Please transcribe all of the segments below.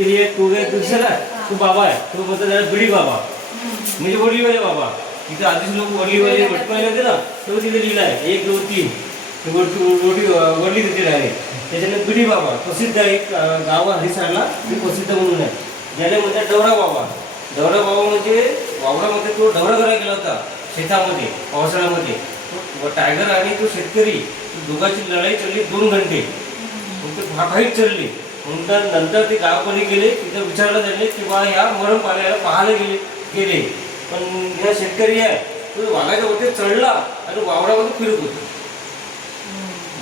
हे तू दुसरा तू बाबा आहे, तू म्हणतो त्याला बिडी बाबा म्हणजे वडीलवाले बाबा. तिथे आधीच लोक वडीलवाले वटपणे होते ना, तेव्हा तिथे लिहिलं आहे 1 2 3 वडली तिथे डायरेक्ट. त्याच्यानंतर बिडी बाबा प्रसिद्ध आहे, एक गाव हरिसारला ते प्रसिद्ध म्हणून आहे. ज्याला म्हणतात डवरा बाबा. डवरा बाबा म्हणजे वावरामध्ये तो डवरा करायला गेला होता शेतामध्ये पावसाळ्यामध्ये. तो टायगर आणि तो शेतकरी दोघांची लढाई चालली 2 घंटे. मग ते फाईट चालली. नंतर ते गावाकडे गेले, तिथं विचारलं त्यांनी की बा ह्या मरण पाण्याला पाहायला गेले. पण ह्या शेतकरी आहे तो वाघाच्या वरती चढला आणि वावरामध्ये फिरत होता.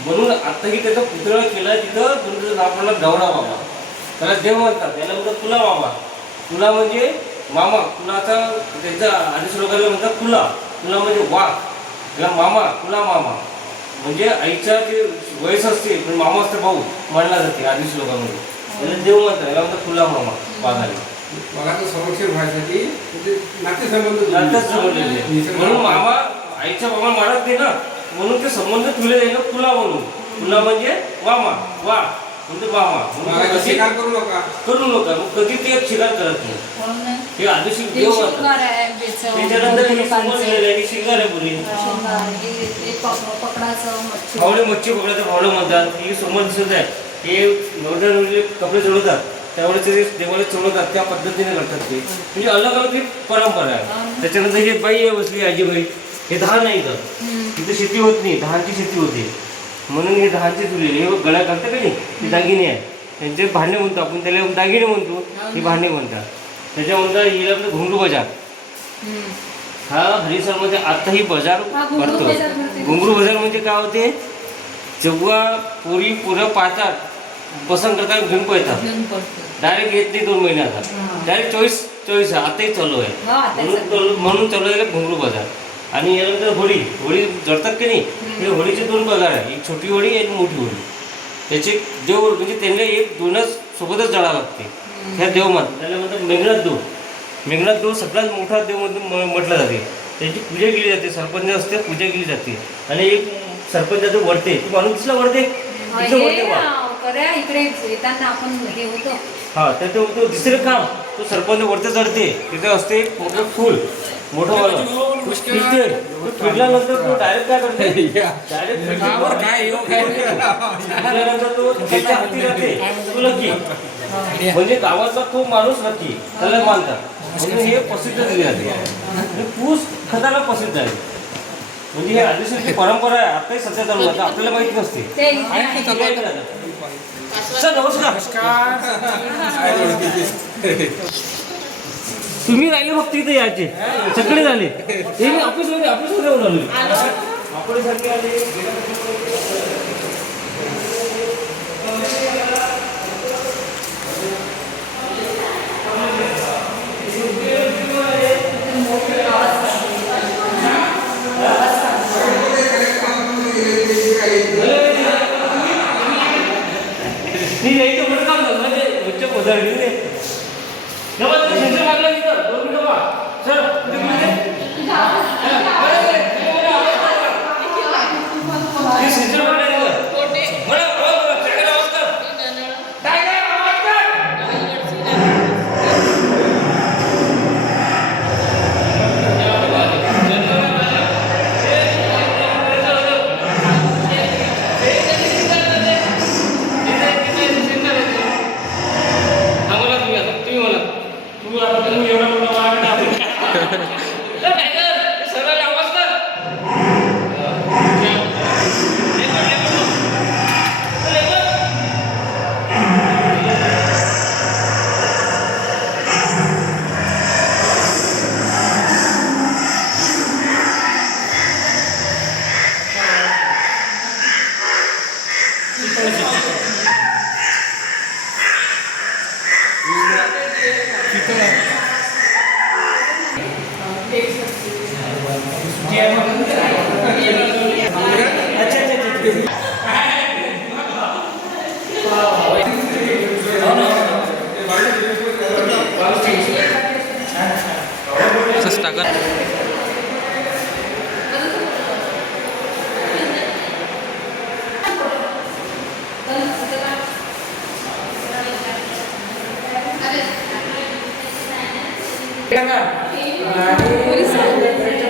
म्हणून आताही त्याचा पुतळा केला तिथं. तुमचं नाव पडला डवरा बाबा. त्याला देव म्हणतात. त्याला म्हणतात तुला बाबा. तुला म्हणजे मामा. तुलाचा त्यांच्या आदिश लोकांना म्हणतात तुला. तुला म्हणजे वाघ. त्याला मामा, तुला मामा म्हणजे आईच्या जे वयस असते पण मामा असते भाऊ मानला जाते आदिश लोकांमध्ये. त्याला देव म्हणतात. त्याला म्हणतात तुला मामा वाघाने. वाघाचं संरक्षण व्हायसाठी नातेसंबंध म्हणून मामा आईच्या मामा मारत नाही ना, म्हणून ते संबंध तुले जाईल तुला म्हणून. तुला म्हणजे मामा, वा म्हणजे मामा. शिकार करू नका मग कधी ते शिकार करत नाही. हे आदिशी देव म्हणतात. त्याच्यानंतर शिकार आहे पुरी. फावडे मच्छी पकडायचं फावडं म्हणतात. ही समज दिसत आहे. हे नवरे कपडे चढवतात त्यावेळेस ते देवाला चढवतात, त्या पद्धतीने करतात ते. म्हणजे अलग अलग एक परंपरा आहे. त्याच्यानंतर हे बाई आहे बसली आजीबाई. हे धान नाही तर तिथे शेती होत नाही, धानची शेती होते म्हणून हे धानची तुलेली हे गळ्या घालतात का नाही, ते दागिने आहे. त्यांचे भांडे म्हणतो आपण, त्याला दागिने म्हणतो, हे भांडे म्हणतात. त्याच्यानंतर हिला आपलं घुंगरू बाजार. हा हरिसरमध्ये आताही बाजार भरतो. घुंगरू बाजार म्हणजे काय होते, जेव्हा पोरी पुरं पाहतात पसंत करतात घेऊन पळतात. डायरेक्ट येत नाही 2 महिने आता. डायरेक्ट 24 आताही चालू आहे. म्हणून चालू आहे घुंगरू बाजार. आणि यानंतर होळी जळतात की नाही, हे होळीचे 2 प्रकार आहे. एक छोटी होळी आणि मोठी होळी. त्याचे देव म्हणजे त्यांना एक 2च सोबतच जळावं लागते. ह्या देव म्हणतात. त्याला म्हणतात मेघनाथ देव सगळ्यात मोठा देव म्हणून म्हटलं जाते. त्यांची पूजा केली जाते. सरपंच असते, पूजा केली जाते. आणि एक सरपंचाचं वरते, तू माणूस दिसला वरते इकडे येताना आपण हे होतो. हा तर तो दुसरं काम तो सरपंच वरती चढते. तिथे असते एक मोठं फुल मोठं वाला फिरल्यानंतर तो डायरेक्ट काय करते, डायरेक्ट फिरल्यानंतर तो त्याच्या हाती राहते तो लकी. म्हणजे गावातला तो माणूस नक्की त्याला मानतात. म्हणून हे प्रसिद्ध दिले जाते. पूस खताला प्रसिद्ध आहे. म्हणजे हे आदिवासी परंपरा आहे. आताही सध्या चालू आहे, आपल्याला माहिती नसते. सर नमस्कार. तुम्ही राहिले फक्त इथे यायचे सगळे झाले. हे मी ऑफिसमध्ये आलो. आपण सारखे आले. बघा. आणि